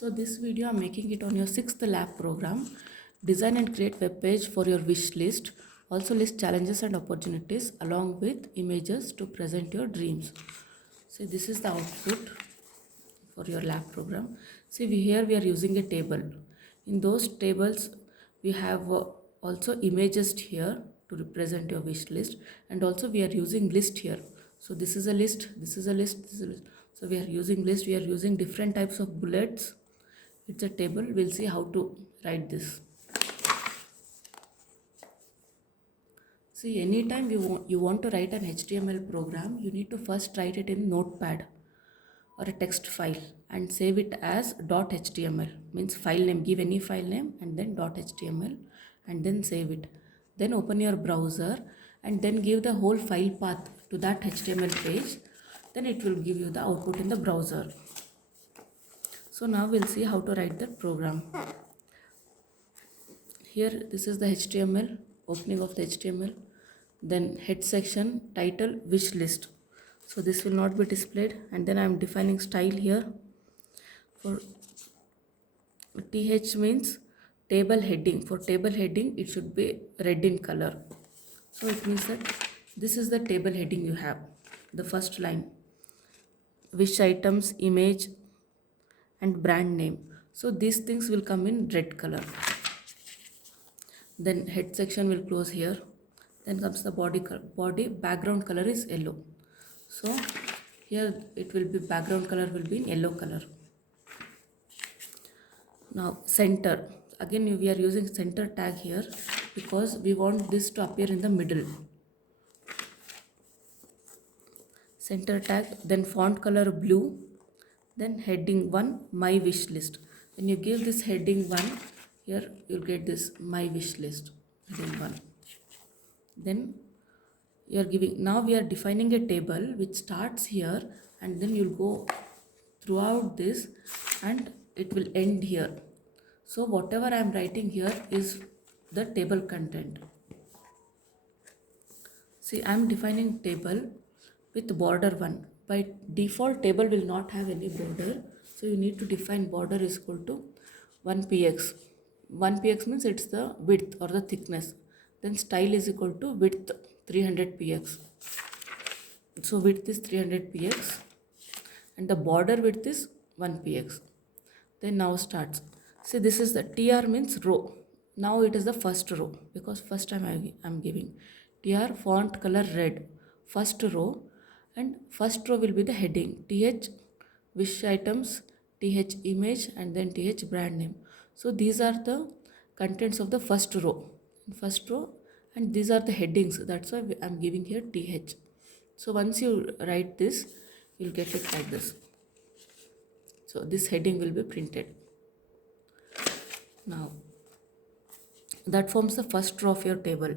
So this video I'm making it on your 6th lab program. Design and create web page for your wish list. Also list challenges and opportunities along with images to present your dreams. So this is the output for your lab program. See here we are using a table. In those tables we have also images here to represent your wish list, and also we are using list here. So this is a list, this is a list, this is a list. So we are using list, we are using different types of bullets. It's a table. We'll see how to write this. See, anytime you want to write an HTML program, you need to first write it in Notepad or a text file and save it as .html. Means file name, give any file name and then .html and then save it. Then open your browser and then give the whole file path to that HTML page. Then it will give you the output in the browser. So now we'll see how to write that program. Here this is the HTML, opening of the HTML. Then head section, title, wish list. So this will not be displayed, and then I am defining style here. For TH means table heading. For table heading it should be red in color. So it means that this is the table heading you have. The first line, wish items, image and brand name. So these things will come in red color. Then head section will close here. Then comes the body background color is yellow. So here it will be background color will be in yellow color. Now center, again we are using center tag here because we want this to appear in the middle. Center tag, then font color blue, then heading 1, my wish list. When you give this heading 1, here you'll get this my wish list, heading 1. Then you are giving, now we are defining a table which starts here and then you'll go throughout this and it will end here. So whatever I am writing here is the table content. See, I am defining table with border 1. By default table will not have any border, so you need to define border is equal to 1px. 1px means it's the width or the thickness. Then style is equal to width 300px. So width is 300px and the border width is 1px. Then now starts. See, this is the TR means row. Now it is the first row because first time I'm giving TR font color red, first row, and first row will be the heading TH wish items, TH image and then TH brand name. So these are the contents of the first row. And these are the headings. That's why I'm giving here TH. So once you write this, you'll get it like this. So this heading will be printed. Now that forms the first row of your table.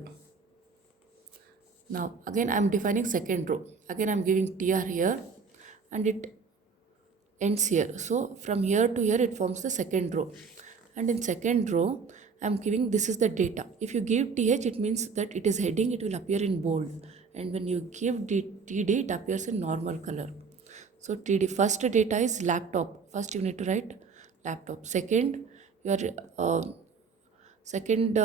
Now again I'm defining second row. Again I'm giving TR here and it ends here. So from here to here it forms the second row. And in second row I'm giving, this is the data. If you give TH, it means that it is heading, it will appear in bold. And when you give TD, it appears in normal color. So TD, first data is laptop. First you need to write laptop. Second, your second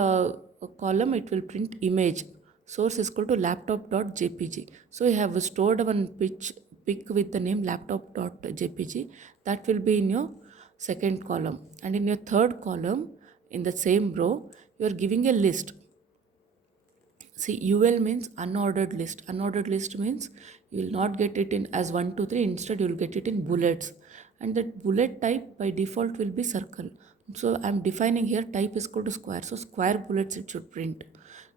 column, it will print image. Source is equal to laptop.jpg. So you have stored one pic with the name laptop.jpg. That will be in your second column. And in your third column, in the same row, you are giving a list. See, UL means unordered list. Unordered list means you will not get it in as 1, 2, 3. Instead, you will get it in bullets. And that bullet type by default will be circle. So I am defining here type is equal to square. So square bullets it should print.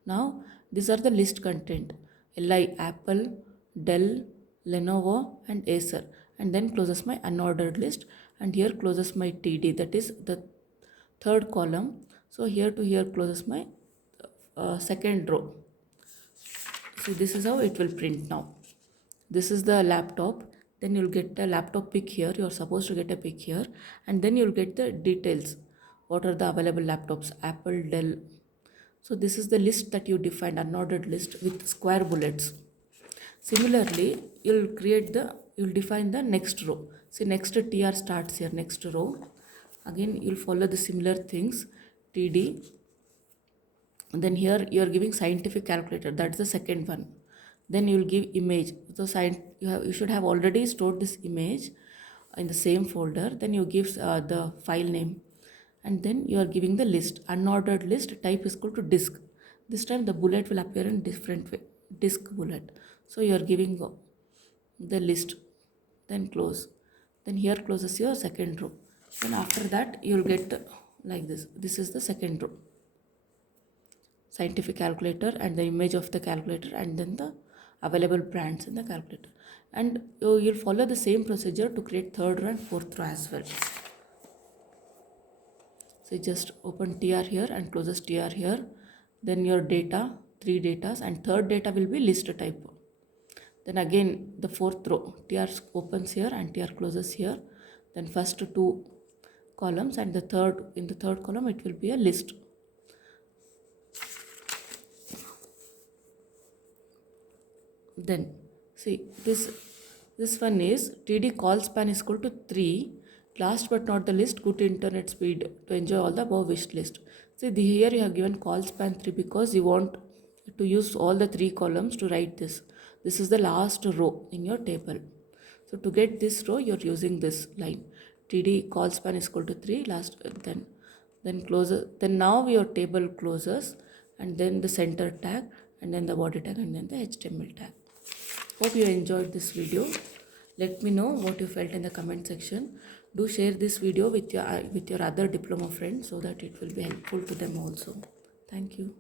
Now these are the list content. LI, Apple, Dell, Lenovo and Acer. And then closes my unordered list. And here closes my TD. That is the third column. So here to here closes my second row. So this is how it will print now. This is the laptop. Then you'll get the laptop pic here. You're supposed to get a pic here. And then you'll get the details. What are the available laptops? Apple, Dell. So this is the list that you defined, unordered list with square bullets. Similarly, you'll define the next row. See, next TR starts here, next row. Again you'll follow the similar things, TD. Then here you are giving scientific calculator, that's the second one. Then you will give image. So you should have already stored this image in the same folder. Then you give the file name, and then you are giving the list, unordered list, type is equal to disk. This time the bullet will appear in different way, disk bullet. So you are giving the list, then close. Then here closes your second row. Then after that you will get like this. This is the second row, scientific calculator and the image of the calculator, and then the available brands in the calculator. And you'll follow the same procedure to create third row and fourth row as well. So you just open TR here and closes TR here. Then your data, 3 datas, and third data will be list type. Then again the fourth row, TR opens here and TR closes here. Then first 2 columns, and in the third column it will be a list. Then see this one is TD call span is equal to 3. Last but not the least, good internet speed to enjoy all the above wish list. See here you have given call span 3 because you want to use all the 3 columns to write this. This is the last row in your table. So to get this row you are using this line, TD call span is equal to 3 last, then closes. Then now your table closes, and then the center tag, and then the body tag, and then the HTML tag. Hope you enjoyed this video. Let me know what you felt in the comment section. Do share this video with your other diploma friends so that it will be helpful to them also. Thank you.